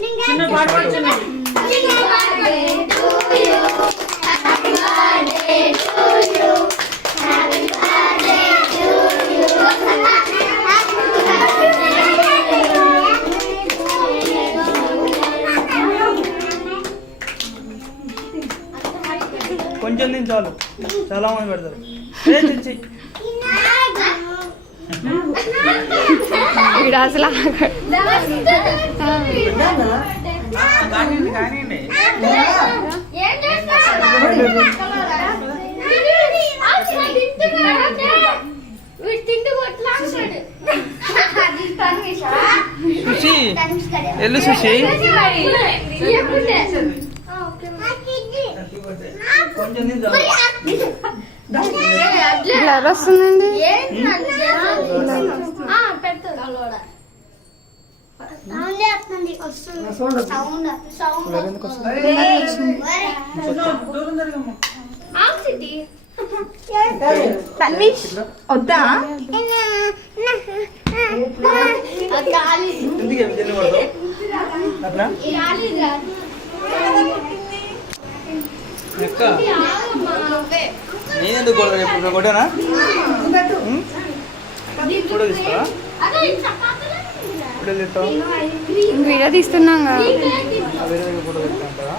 చిన్న పాట పాడు చిన్న. కొంచెం తిని చాలు, చాలా మంది పెడతారు. వీడు అసలు సుషి ఎల్లు సుషి. కొంచెం తిని చాలు. బ్లర్ వస్తుందండి. తన్విష్ వద్దా? నేనెందుకు కొడతా? ఎప్పుడు కొట్టానా? ఫోటో తీస్తావా? ఫోటో తీస్తావా? వీడియో తీస్తున్నాం కదా. వేరే ఫోటో తీస్తా.